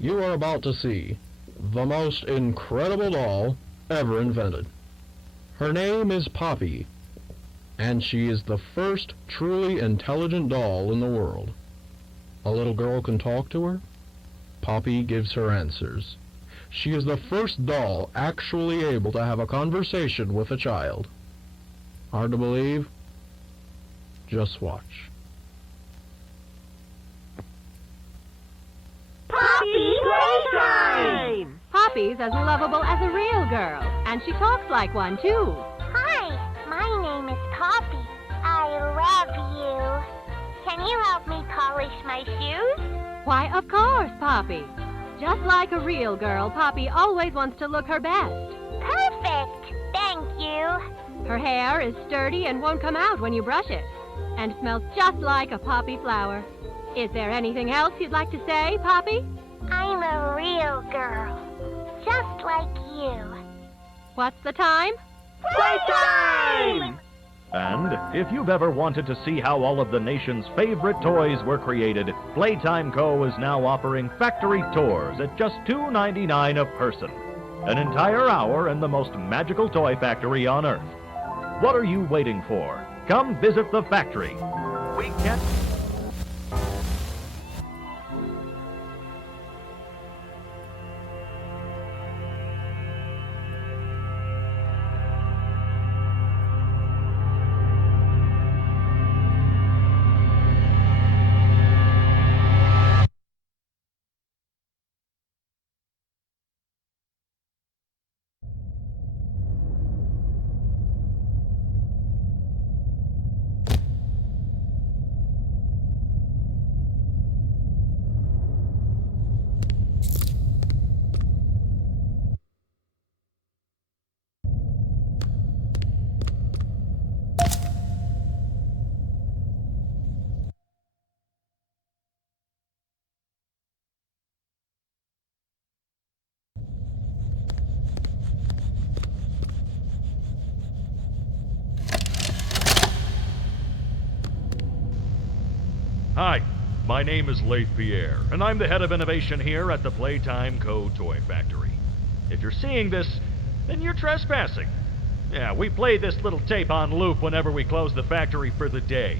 You are about to see the most incredible doll ever invented. Her name is Poppy, and she is the first truly intelligent doll in the world. A little girl can talk to her. Poppy gives her answers. She is the first doll actually able to have a conversation with a child. Hard to believe? Just watch. Poppy Playtime! Poppy's as lovable as a real girl, and she talks like one, too. Hi, my name is Poppy. I love you. Can you help me polish my shoes? Why, of course, Poppy. Just like a real girl, Poppy always wants to look her best. Perfect! Thank you. Her hair is sturdy and won't come out when you brush it, and smells just like a poppy flower. Is there anything else you'd like to say, Poppy? I'm a real girl, just like you. What's the time? Playtime! And if you've ever wanted to see how all of the nation's favorite toys were created, Playtime Co. is now offering factory tours at just $2.99 a person. An entire hour in the most magical toy factory on Earth. What are you waiting for? Come visit the factory. We can't... Hi, my name is Leith Pierre, and I'm the head of innovation here at the Playtime Co. Toy Factory. If you're seeing this, then you're trespassing. Yeah, we play this little tape on loop whenever we close the factory for the day.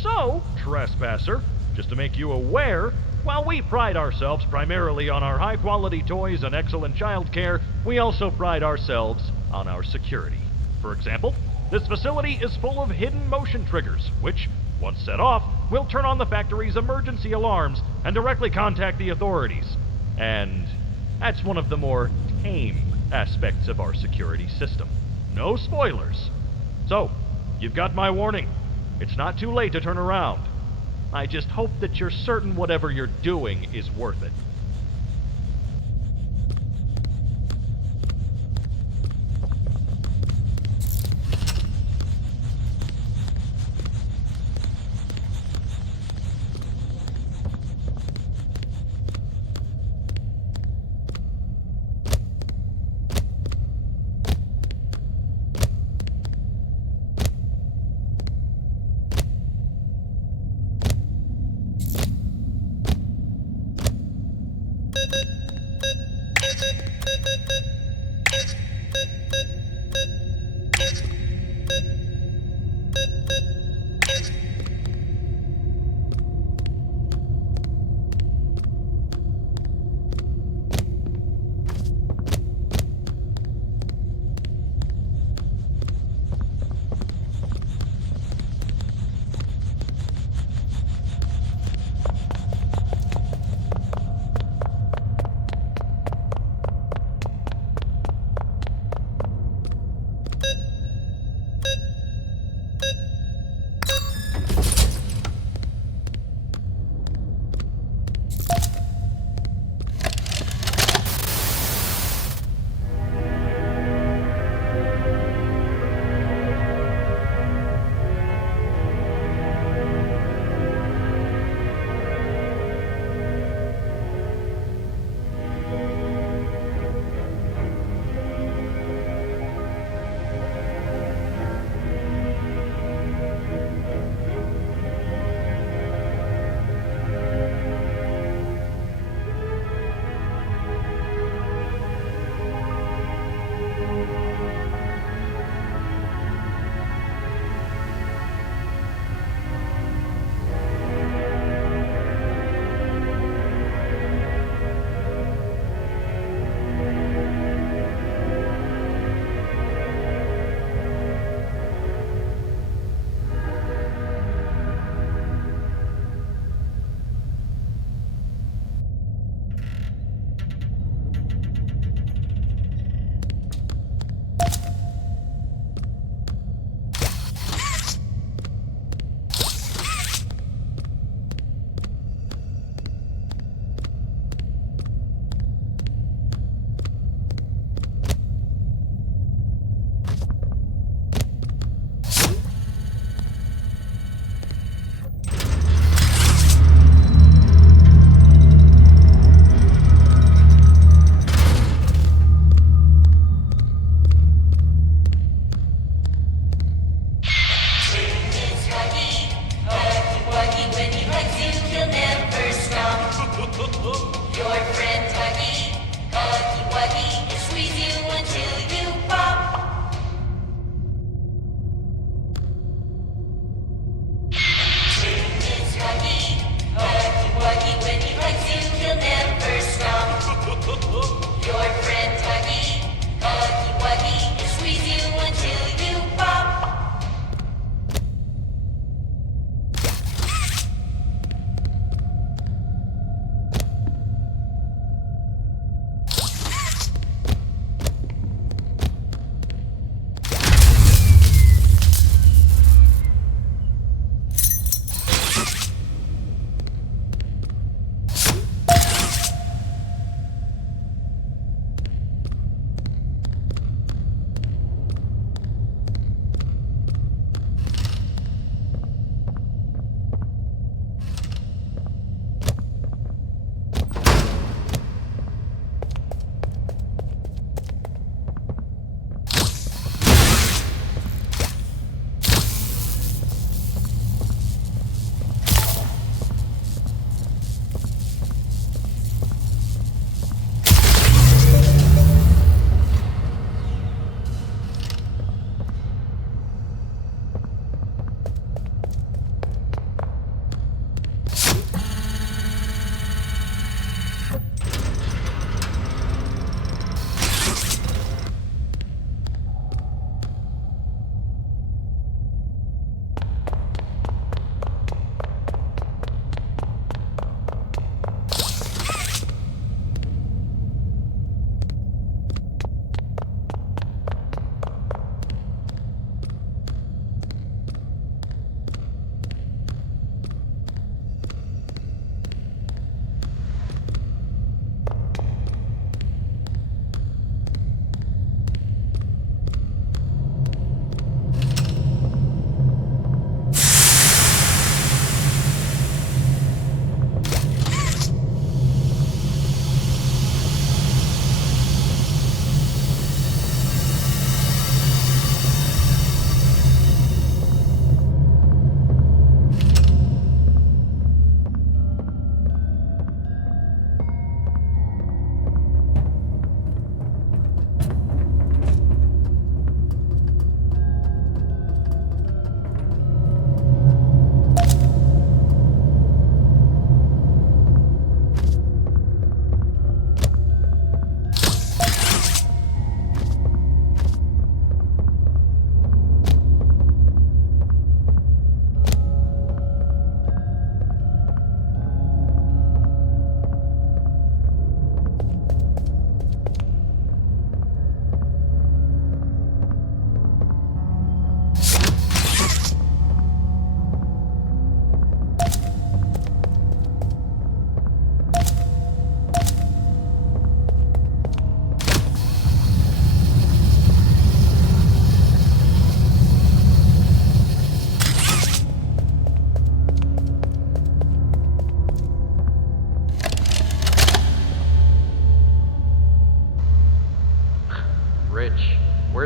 So, trespasser, just to make you aware, while we pride ourselves primarily on our high-quality toys and excellent child care, we also pride ourselves on our security. For example, this facility is full of hidden motion triggers, which, once set off, will turn on the factory's emergency alarms and directly contact the authorities. And that's one of the more tame aspects of our security system. No spoilers. So, you've got my warning. It's not too late to turn around. I just hope that you're certain whatever you're doing is worth it.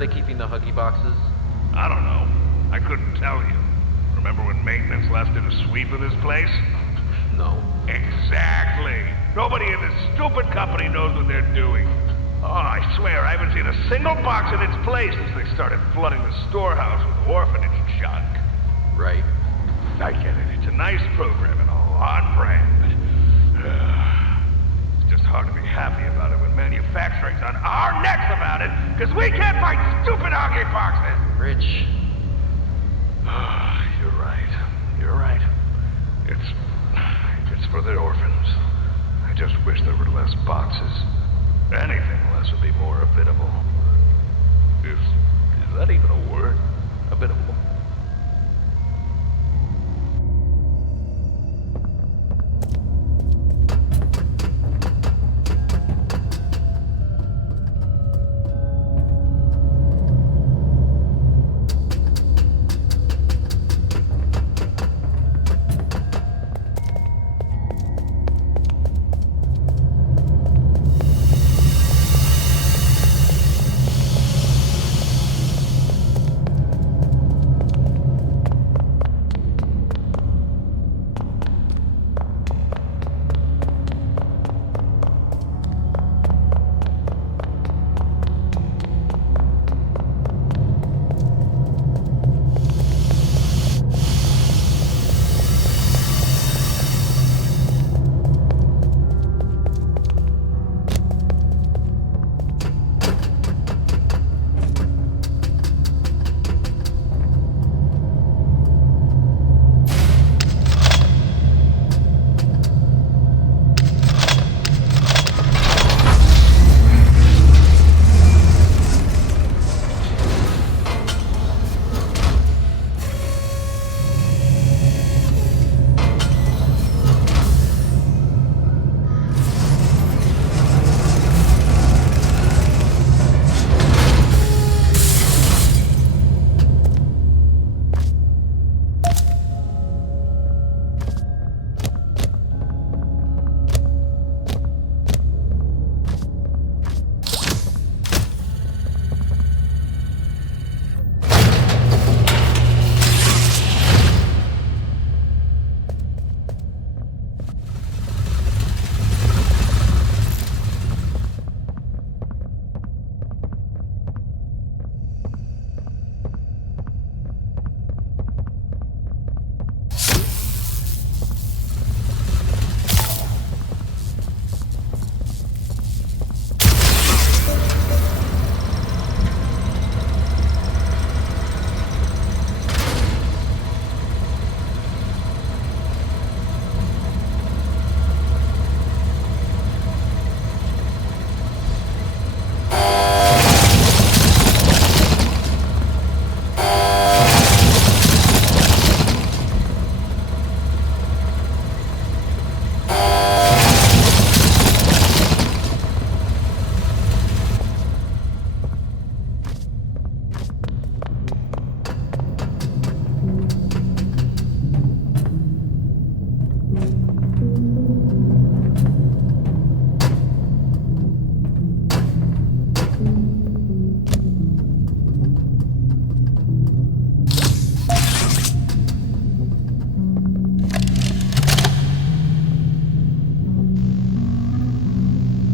they keeping the Huggy boxes? I don't know. I couldn't tell you. Remember when maintenance last did a sweep of this place? No. Exactly. Nobody in this stupid company knows what they're doing. Oh, I swear, I haven't seen a single box in its place since they started flooding the storehouse with orphanage junk. Right. I get it. It's a nice program and all, on brand, but it's just hard to be happy about it when manufacturing's on our necks about it, because we can't find stupid Huggy boxes. Rich. You're right. You're right. It's for the orphans. I just wish there were less boxes. Anything less would be more habitable. Is that even a word? Habitable.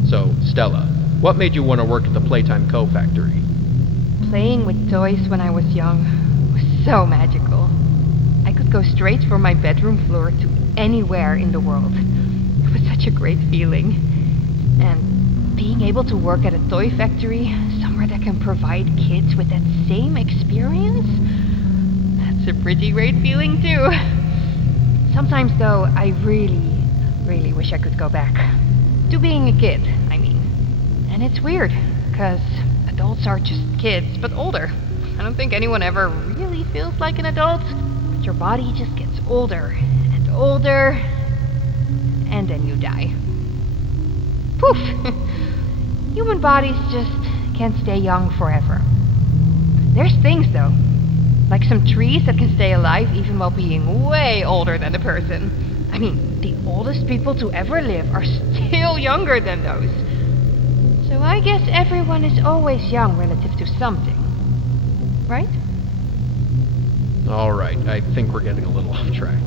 So, Stella, what made you want to work at the Playtime Co. factory? Playing with toys when I was young was so magical. I could go straight from my bedroom floor to anywhere in the world. It was such a great feeling. And being able to work at a toy factory, somewhere that can provide kids with that same experience, that's a pretty great feeling too. Sometimes though, I really wish I could go back. To being a kid, I mean. And it's weird, because adults are just kids, but older. I don't think anyone ever really feels like an adult. But your body just gets older and older, and then you die. Poof! Human bodies just can't stay young forever. There's things, though. Like some trees that can stay alive even while being way older than the person. I mean, the oldest people to ever live are still younger than those. So I guess everyone is always young relative to something. right? All right, I think we're getting a little off track.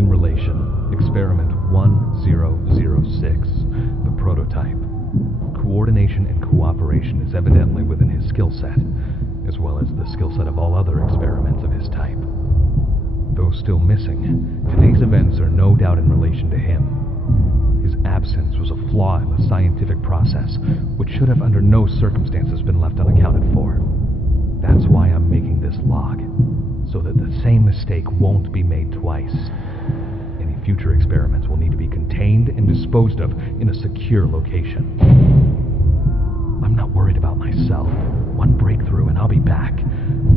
In relation, experiment 1006, the prototype. Coordination and cooperation is evidently within his skill set, as well as the skill set of all other experiments of his type. Though still missing, today's events are no doubt in relation to him. His absence was a flaw in the scientific process, which should have under no circumstances been left unaccounted for. That's why I'm making this log, so that the same mistake won't be made twice. Any future experiments will need to be contained and disposed of in a secure location. I'm not worried about myself. One breakthrough and I'll be back.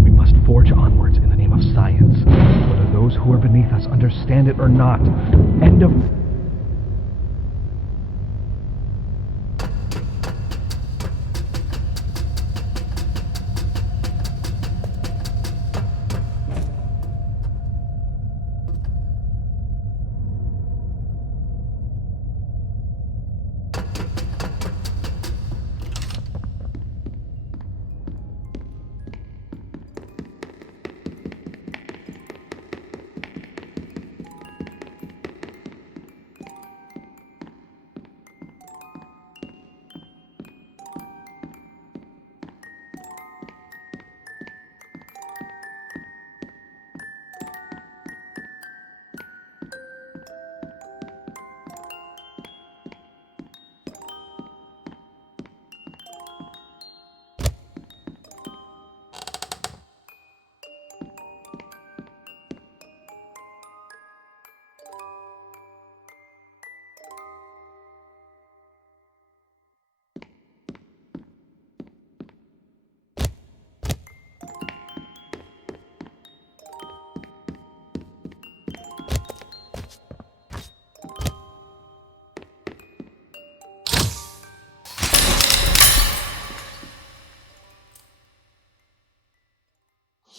We must forge onwards in the name of science, whether those who are beneath us understand it or not. End of...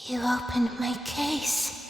You opened my case.